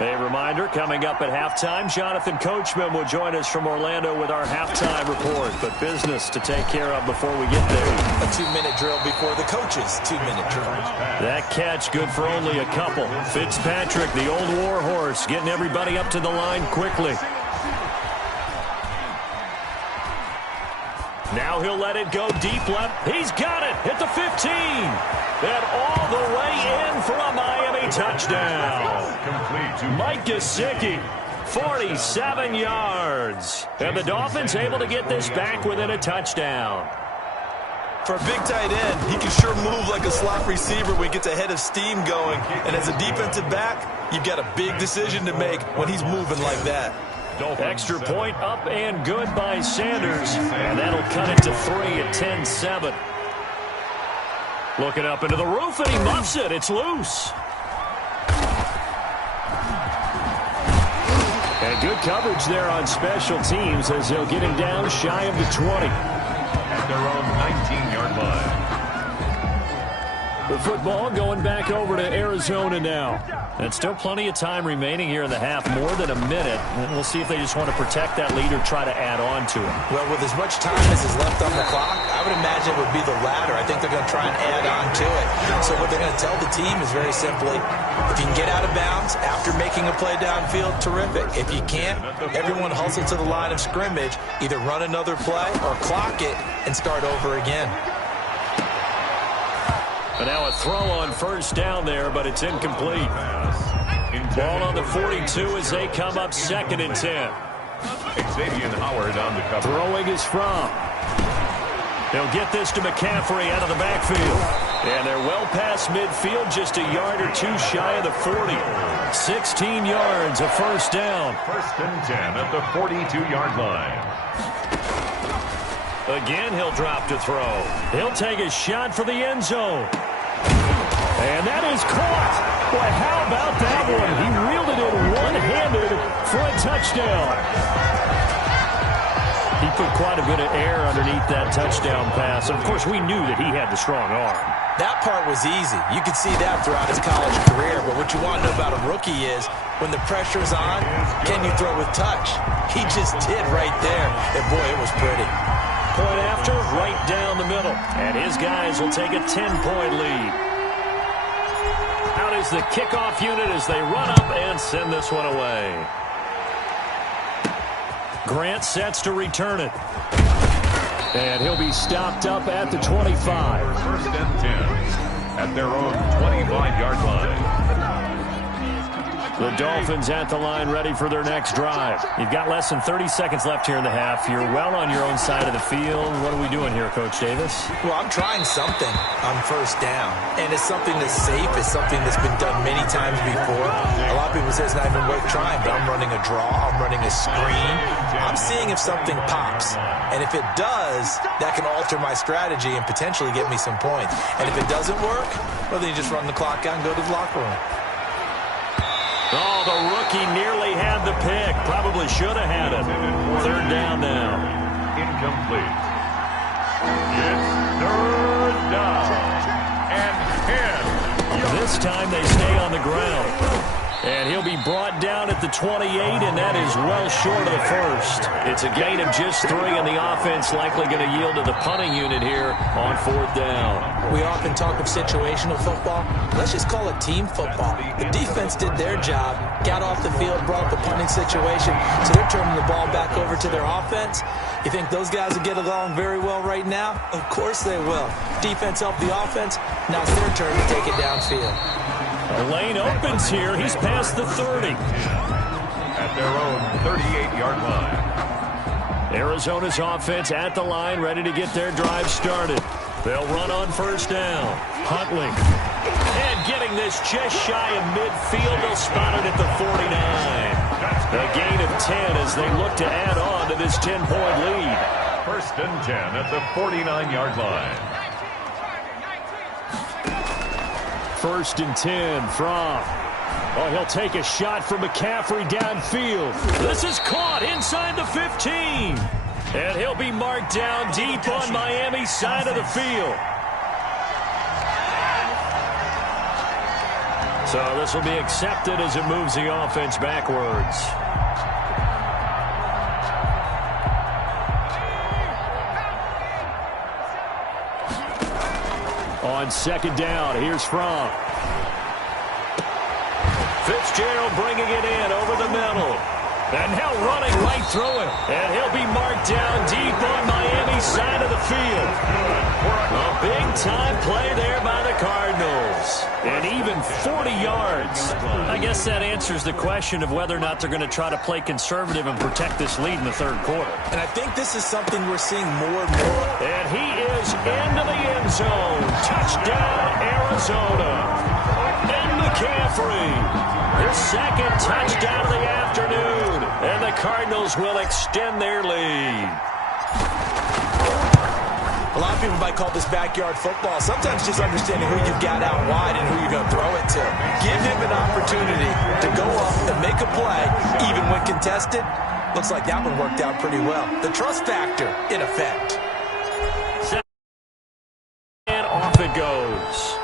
A reminder, coming up at halftime, Jonathan Coachman will join us from Orlando with our halftime report. But business to take care of before we get there. A 2-minute drill before the coach's 2-minute drill. That catch good for only a couple. Fitzpatrick, the old war horse, getting everybody up to the line quickly. Now he'll let it go deep left. He's got it at the 15. And all the way in for a Miami touchdown. Mike Gesicki, 47 yards. And the Dolphins able to get this back within a touchdown. For a big tight end, he can sure move like a slot receiver when he gets a head of steam going. And as a defensive back, you've got a big decision to make when he's moving like that. Extra point up and good by Sanders. And that'll cut it to 3 at 10-7. Looking up into the roof, and he muffs it. It's loose. And good coverage there on special teams as they'll get him down shy of the 20. At their own 19-yard line. The football going back over to Arizona now. And still plenty of time remaining here in the half, more than a minute. And we'll see if they just want to protect that lead or try to add on to it. Well, with as much time as is left on the clock, I would imagine it would be the latter. I think they're going to try and add on to it. So what they're going to tell the team is very simply, if you can get out of bounds after making a play downfield, terrific. If you can't, everyone hustle to the line of scrimmage, either run another play or clock it and start over again. And now a throw on first down there, but it's incomplete. Ball on the 42 as they come up 2nd and 10. Xavier Howard on the cover. Throwing is from. They'll get this to McCaffrey out of the backfield. And they're well past midfield, just a yard or two shy of the 40. 16 yards, a first down. 1st and 10 at the 42-yard line. Again, he'll drop to throw. He'll take a shot for the end zone. And that is caught. Boy, how about that one? He reeled it in one-handed for a touchdown. He put quite a bit of air underneath that touchdown pass. And, of course, we knew that he had the strong arm. That part was easy. You could see that throughout his college career. But what you want to know about a rookie is when the pressure's on, can you throw with touch? He just did right there. And, boy, it was pretty. Point after, right down the middle. And his guys will take a 10-point lead. Out is the kickoff unit as they run up and send this one away. Grant sets to return it. And he'll be stopped up at the 25. 1st and 10 at their own 25-yard line. The Dolphins at the line ready for their next drive. You've got less than 30 seconds left here in the half. You're well on your own side of the field. What are we doing here, Coach Davis? Well, I'm trying something on first down. And it's something that's safe. It's something that's been done many times before. A lot of people say it's not even worth trying, but I'm running a draw. I'm running a screen. I'm seeing if something pops. And if it does, that can alter my strategy and potentially get me some points. And if it doesn't work, well, then you just run the clock out and go to the locker room. Oh, the rookie nearly had the pick. Probably should have had it. 3rd down now. Incomplete. It's 3rd down. And 10. This time they stay on the ground. And he'll be brought down at the 28, and that is well short of the first. It's a gain of just 3, and the offense likely going to yield to the punting unit here on 4th down. We often talk of situational football. Let's just call it team football. The defense did their job, got off the field, brought the punting situation, so they're turning the ball back over to their offense. You think those guys will get along very well right now? Of course they will. Defense helped the offense. Now it's their turn to take it downfield. The lane opens here. He's past the 30. At their own 38-yard line. Arizona's offense at the line, ready to get their drive started. They'll run on first down. Huntley. And getting this just shy of midfield, they'll spot it at the 49. A gain of 10 as they look to add on to this 10-point lead. First and 10 at the 49-yard line. First and 10 from. Oh, he'll take a shot from McCaffrey downfield. This is caught inside the 15. And he'll be marked down deep on Miami's side of the field. So this will be accepted as it moves the offense backwards. On second down, here's Fromm. Fitzgerald bringing it in over the middle. And now running right through it. And he'll be marked down deep on Miami's side of the field. A big-time play there by the Cardinals. And even 40 yards. I guess that answers the question of whether or not they're going to try to play conservative and protect this lead in the third quarter. And I think this is something we're seeing more and more. And he is into the end zone. Touchdown, Arizona. And McCaffrey. His second touchdown of the afternoon. And the Cardinals will extend their lead. A lot of people might call this backyard football. Sometimes just understanding who you've got out wide and who you're going to throw it to. Give him an opportunity to go up and make a play, even when contested. Looks like that one worked out pretty well. The trust factor, in effect. And off it goes.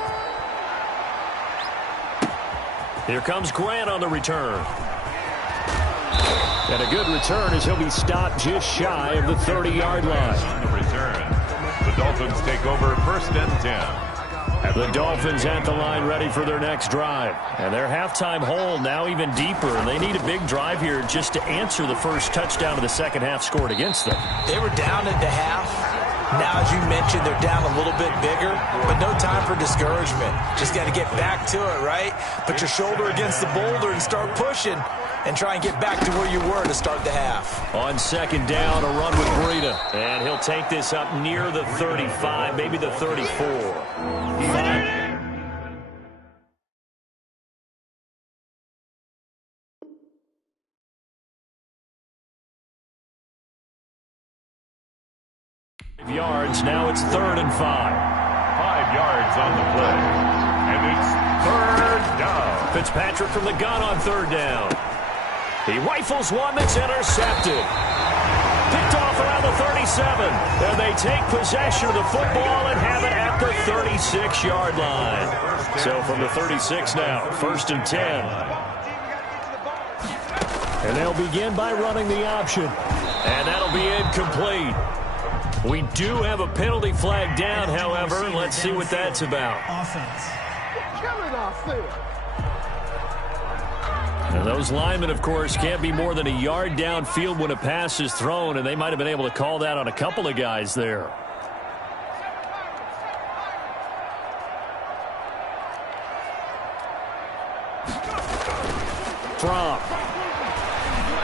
Here comes Grant on the return. And a good return as he'll be stopped just shy of the 30-yard line. On the return, the Dolphins take over first and 10. The Dolphins at the line ready for their next drive. And their halftime hole now even deeper. And they need a big drive here just to answer the first touchdown of the second half scored against them. They were down at the half. Now, as you mentioned, they're down a little bit bigger, but no time for discouragement. Just got to get back to it, right? Put your shoulder against the boulder and start pushing and try and get back to where you were to start the half. On second down, a run with Breida. And he'll take this up near the 35, maybe the 34. Yards. Now it's 3rd and 5. 5 yards on the play. And it's 3rd down. Fitzpatrick from the gun on 3rd down. He rifles one that's intercepted. Picked off around the 37. And they take possession of the football and have it at the 36-yard line. So from the 36 now, 1st and 10. And they'll begin by running the option. And that'll be incomplete. We do have a penalty flag down, however. Let's see what that's about. And those linemen, of course, can't be more than a yard downfield when a pass is thrown, and they might have been able to call that on a couple of guys there. Fromm.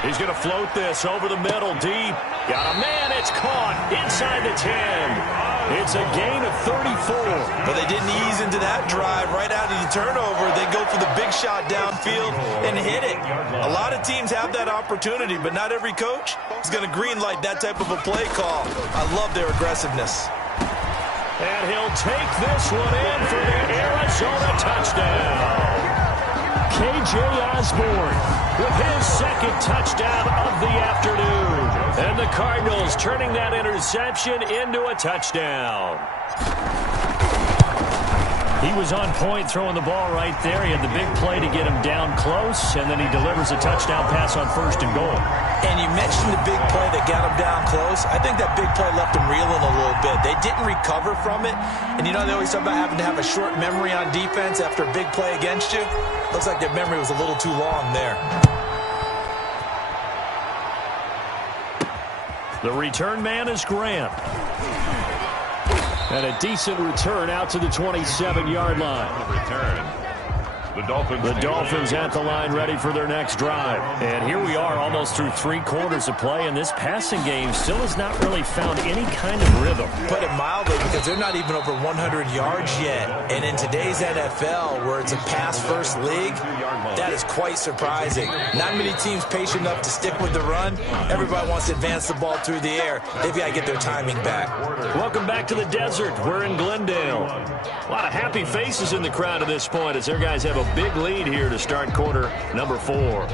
He's going to float this over the middle deep. Got a man. It's caught inside the 10. It's a gain of 34. But they didn't ease into that drive right out of the turnover. They go for the big shot downfield and hit it. A lot of teams have that opportunity, but not every coach is going to greenlight that type of a play call. I love their aggressiveness. And he'll take this one in for the Arizona touchdown. K.J. Osborne with his second touchdown of the afternoon. And the Cardinals turning that interception into a touchdown. He was on point throwing the ball right there. He had the big play to get him down close, and then he delivers a touchdown pass on 1st and goal. And you mentioned the big play that got him down close. I think that big play left him reeling a little bit. They didn't recover from it. And you know they always talk about having to have a short memory on defense after a big play against you. Looks like their memory was a little too long there. The return man is Grant. And a decent return out to the 27-yard line. Return. The Dolphins at the line ready for their next drive. And here we are almost through 3 quarters of play, and this passing game still has not really found any kind of rhythm. Put it mildly, because they're not even over 100 yards yet. And in today's NFL, where it's a pass-first league, that is quite surprising. Not many teams patient enough to stick with the run. Everybody wants to advance the ball through the air. They've got to get their timing back. Welcome back to the desert. We're in Glendale. A lot of happy faces in the crowd at this point as their guys have a big lead here to start quarter number 4.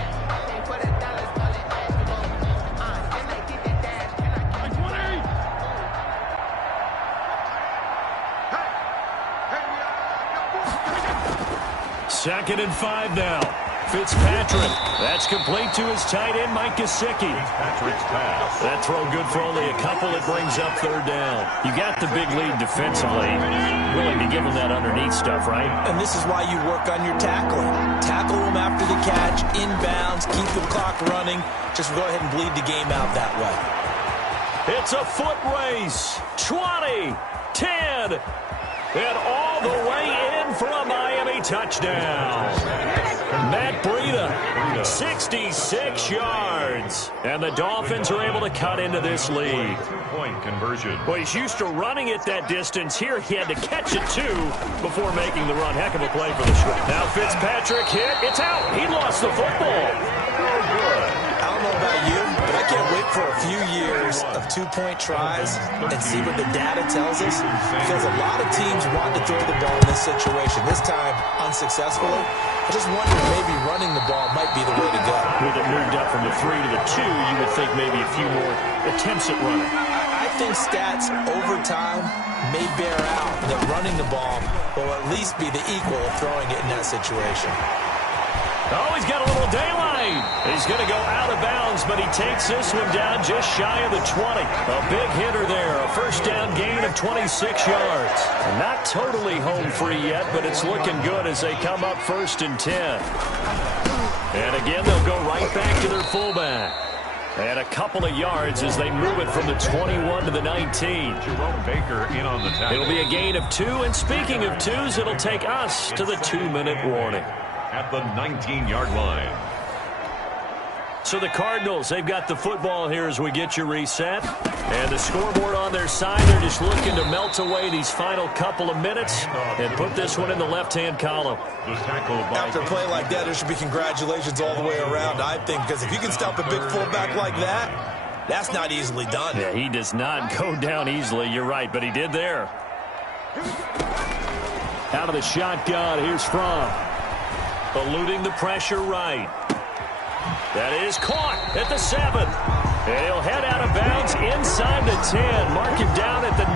Second and 5 now. Fitzpatrick. That's complete to his tight end, Mike Gesicki. Patrick's pass. That throw good for only a couple. It brings up 3rd down. You got the big lead defensively. Willing to give them that underneath stuff, right? And this is why you work on your tackling. Tackle them after the catch, inbounds, keep the clock running. Just go ahead and bleed the game out that way. It's a foot race. 20, 10, and all the way in for a Miami touchdown. Matt Breida, 66 yards. And the Dolphins are able to cut into this lead. 2-point conversion. Well, he's used to running it that distance. Here he had to catch it, too, before making the run. Heck of a play for the Shrimp. Now Fitzpatrick hit. It's out. He lost the football. I don't know about you, but I can't wait for a few years of 2-point tries and see what the data tells us, because a lot of teams want to throw the ball in this situation. This time, unsuccessfully. I just wonder if maybe running the ball might be the way to go. With it moved up from the 3 to the 2, you would think maybe a few more attempts at running. I think stats over time may bear out that running the ball will at least be the equal of throwing it in that situation. Oh, he's got a little daylight. He's going to go out of bounds, but he takes this one down just shy of the 20. A big hitter there, a first down gain of 26 yards. Not totally home free yet, but it's looking good as they come up 1st and 10. And again, they'll go right back to their fullback. And a couple of yards as they move it from the 21 to the 19. Jerome Baker in on the tackle. It'll be a gain of 2, and speaking of 2s, it'll take us to the 2-minute warning. At the 19-yard line. So the Cardinals, they've got the football here as we get you reset. And the scoreboard on their side, they're just looking to melt away these final couple of minutes and put this one in the left-hand column. After a play like that, there should be congratulations all the way around, I think, because if you can stop a big fullback like that, that's not easily done. Yeah, he does not go down easily, you're right, but he did there. Out of the shotgun, here's Fromm. Eluding the pressure right. That is caught at the 7. And he'll head out of bounds inside the 10. Mark him down at the 9.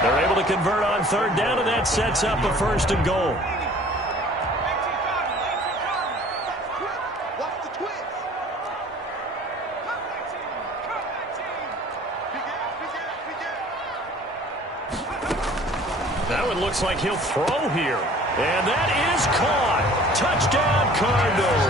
They're able to convert on 3rd down, and that sets up a 1st and goal. That one looks like he'll throw here. And that is caught. Touchdown, Cardinals.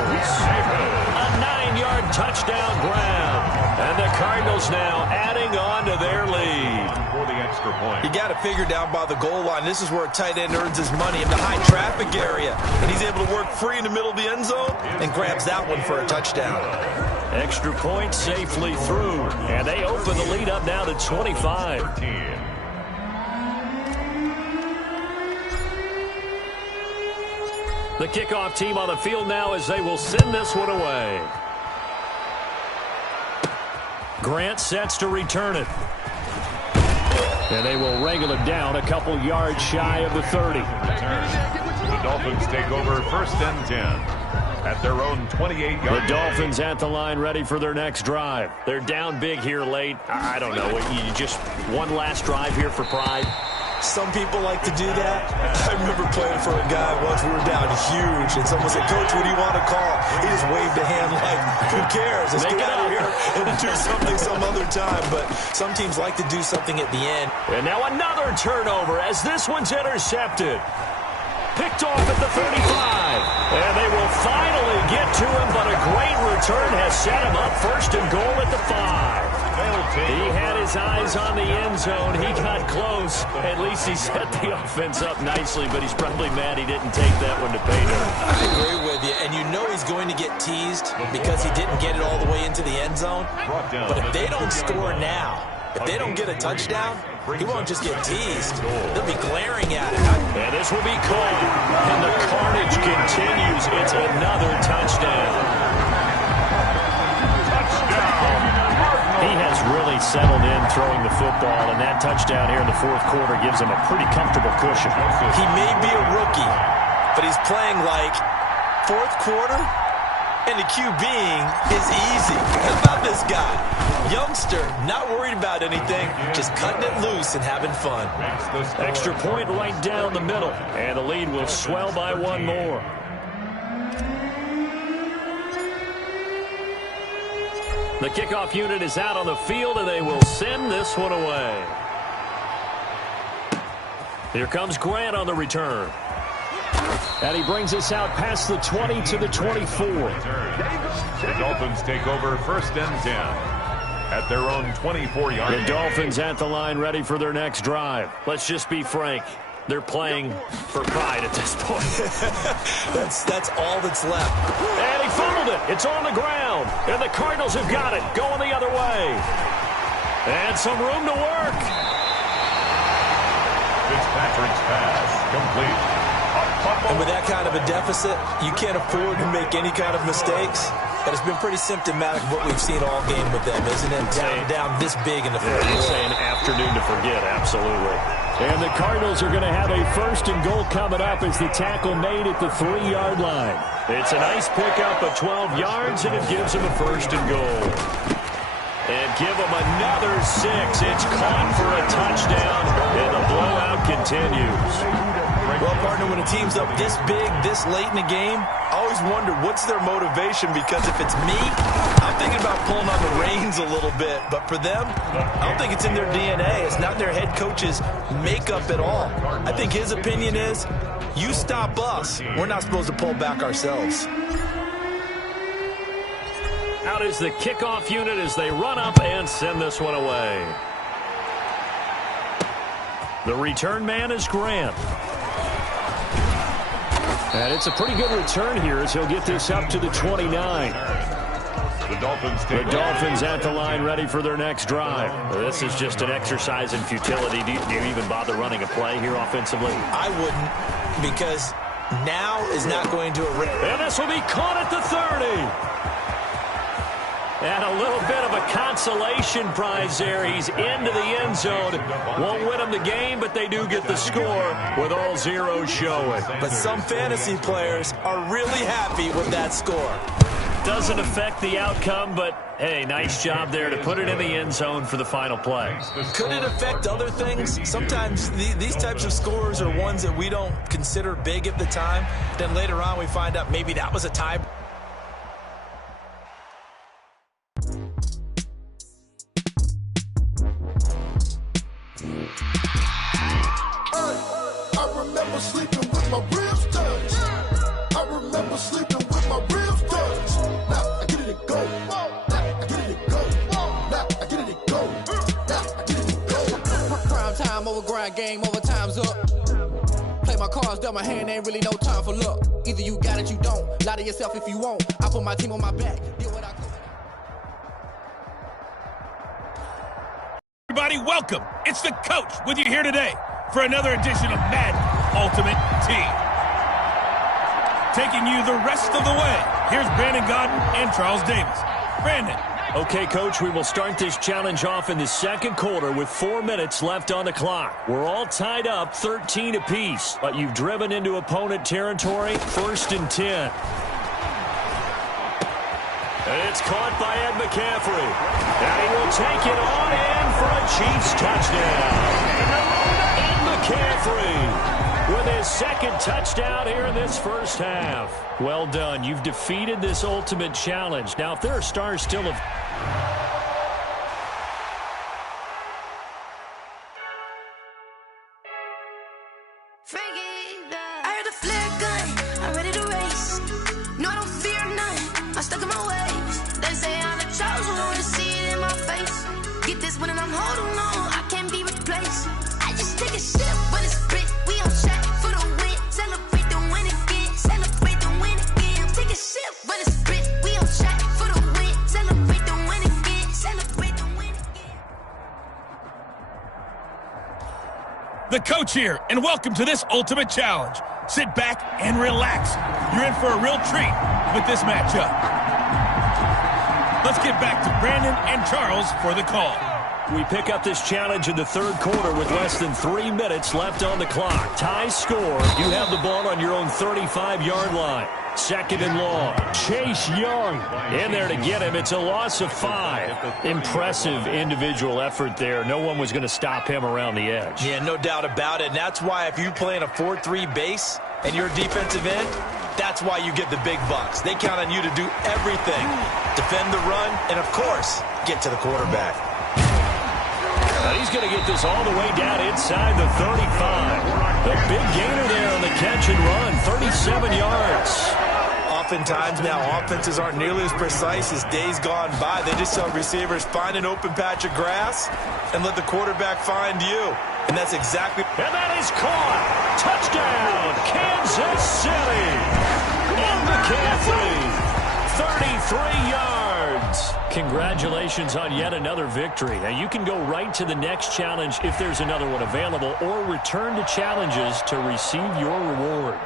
A 9-yard touchdown grab. And the Cardinals now adding on to their lead. For the extra point. You got to figure down by the goal line. This is where a tight end earns his money, in the high traffic area. And he's able to work free in the middle of the end zone and grabs that one for a touchdown. Extra point safely through. And they open the lead up now to 25. 13. The kickoff team on the field now as they will send this one away. Grant sets to return it. And they will wrangle it down a couple yards shy of the 30. The Dolphins take over 1st and 10 at their own 28-yard line. The Dolphins at the line ready for their next drive. They're down big here late. I don't know. You just one last drive here for pride. Some people like to do that. I remember playing for a guy once. We were down huge, and someone said, "Coach, what do you want to call?" He just waved a hand like, "Who cares? Let's get out of here and do something some other time." But some teams like to do something at the end. And now another turnover as this one's intercepted. Picked off at the 35. And they will finally get to him, but a great return has set him up 1st and goal at the 5. He had his eyes on the end zone. He got close. At least he set the offense up nicely, but he's probably mad he didn't take that one to pay dirt. I agree with you, and you know he's going to get teased because he didn't get it all the way into the end zone. But if they don't score now, if they don't get a touchdown, he won't just get teased. They'll be glaring at him. And this will be called, and the carnage continues. It's another touchdown. He has really settled in throwing the football, and that touchdown here in the fourth quarter gives him a pretty comfortable cushion. He may be a rookie, but he's playing like fourth quarter, and the QBing is easy. How about this guy? Youngster, not worried about anything, just cutting it loose and having fun. Extra point right down the middle, and the lead will swell by one more. The kickoff unit is out on the field, and they will send this one away. Here comes Grant on the return. And he brings us out past the 20 to the 24. The Dolphins take over 1st and 10 at their own 24-yard line. The Dolphins at the line ready for their next drive. Let's just be frank. They're playing for pride at this point. That's all that's left. And he fumbled it. It's on the ground. And the Cardinals have got it. Going the other way. And some room to work. Fitzpatrick's pass complete. And with that kind of a deficit, you can't afford to make any kind of mistakes. But it's been pretty symptomatic of what we've seen all game with them, isn't it? Down this big in the fourth. It's an afternoon to forget, absolutely. And the Cardinals are going to have a 1st and goal coming up as the tackle made at the 3-yard line. It's a nice pickup of 12 yards, and it gives them a 1st and goal. And give them another 6. It's caught for a touchdown, and the blowout continues. Well, partner, when a team's up this big, this late in the game, I always wonder what's their motivation, because if it's me, I'm thinking about pulling on the reins a little bit. But for them, I don't think it's in their DNA. It's not their head coach's makeup at all. I think his opinion is, you stop us. We're not supposed to pull back ourselves. Out is the kickoff unit as they run up and send this one away. The return man is Grant. And it's a pretty good return here as he'll get this up to the 29. The Dolphins at the line ready for their next drive. This is just an exercise in futility. Do you even bother running a play here offensively? I wouldn't, because now is not going to... And this will be caught at the 30. And a little bit of a consolation prize there. He's into the end zone. Won't win them the game, but they do get the score with all zeros showing. But some fantasy players are really happy with that score. Doesn't affect the outcome, but, hey, nice job there to put it in the end zone for the final play. Could it affect other things? Sometimes these types of scores are ones that we don't consider big at the time. Then later on we find out maybe that was a tie. Sleeping with my ribs touched. I remember sleeping with my ribs touched. Now I get it and go. Now I get it and go. Now I get it and go. Now I get it and go. Prime time over grind game, over time's up. Play my cards, dealt my hand, ain't really no time for luck. Either you got it, you don't. Lie to yourself if you won't. I put my team on my back. Did what I could. Everybody, welcome. It's the coach with you here today for another edition of Madden Ultimate Team. Taking you the rest of the way, here's Brandon Godden and Charles Davis. Brandon. Okay, Coach, we will start this challenge off in the second quarter with 4 minutes left on the clock. We're all tied up 13 apiece, but you've driven into opponent territory, 1st and 10. And it's caught by Ed McCaffrey. And he will take it on in for a Chiefs touchdown. McCaffrey with his 2nd touchdown here in this first half. Well done. You've defeated this ultimate challenge. Now, if there are stars still of... I heard the flare gun, I'm ready to race. No, I don't fear none, I'm stuck in my ways. They say I'm the chosen one, see it in my face. this one and I'm holding on. I can't be replaced. I just take a sip, but it's spit. We on track for the win. Celebrate the win again. Celebrate the win again. Take a sip, but it's spit. We on track for the win. Celebrate the win again. Celebrate the win again. The coach here, and welcome to this ultimate challenge. Sit back and relax. You're in for a real treat with this matchup. Let's get back to Brandon and Charles for the call. We pick up this challenge in the third quarter with less than 3 minutes left on the clock. Tie score. You have the ball on your own 35-yard line. Second and long. Chase Young in there to get him. It's a loss of 5. Impressive individual effort there. No one was going to stop him around the edge. Yeah, no doubt about it. And that's why if you play in a 4-3 base and you're a defensive end, that's why you get the big bucks. They count on you to do everything. Defend the run and, of course, get to the quarterback. He's going to get this all the way down inside the 35. The big gainer there on the catch and run, 37 yards. Oftentimes now, offenses aren't nearly as precise as days gone by. They just tell receivers, find an open patch of grass and let the quarterback find you. And that's exactly... And that is caught. Touchdown, Kansas City. And McCaffrey, 33 yards. Congratulations on yet another victory. Now, you can go right to the next challenge if there's another one available, or return to challenges to receive your reward.